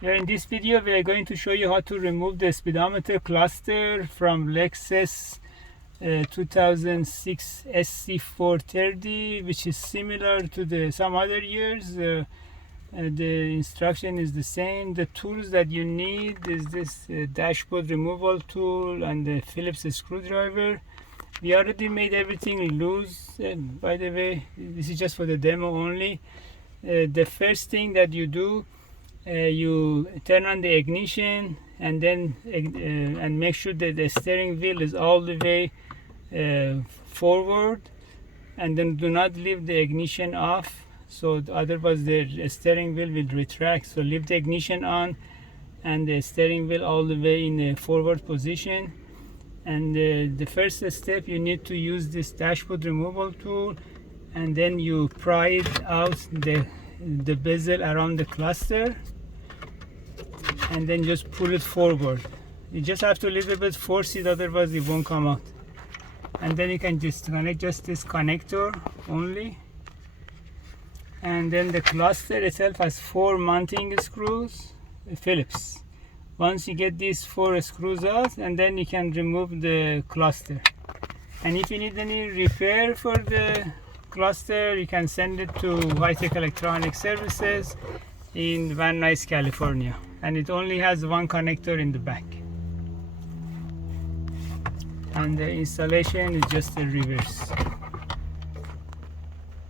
Yeah, in this video we are going to show you how to remove the speedometer cluster from Lexus 2006 SC430, which is similar to some other years. The instruction is the same. The tools that you need is this dashboard removal tool and the Phillips screwdriver. We already made everything loose. By the way, this is just for the demo only. The first thing that you do, you turn on the ignition and then and make sure that the steering wheel is all the way forward, and then do not leave the ignition off, so otherwise the steering wheel will retract. So leave the ignition on and the steering wheel all the way in the forward position. And the first step, you need to use this dashboard removal tool, and then you pry it out the bezel around the cluster, and then just pull it forward. You just have to a little bit force it, otherwise it won't come out. And then you can just connect just this connector only. And then the cluster itself has 4 mounting screws, Phillips. Once you get these 4 screws out, and then you can remove the cluster. And if you need any repair for the cluster, you can send it to High Tech Electronic Services in Van Nuys, California. And it only has 1 connector in the back. And the installation is just the reverse.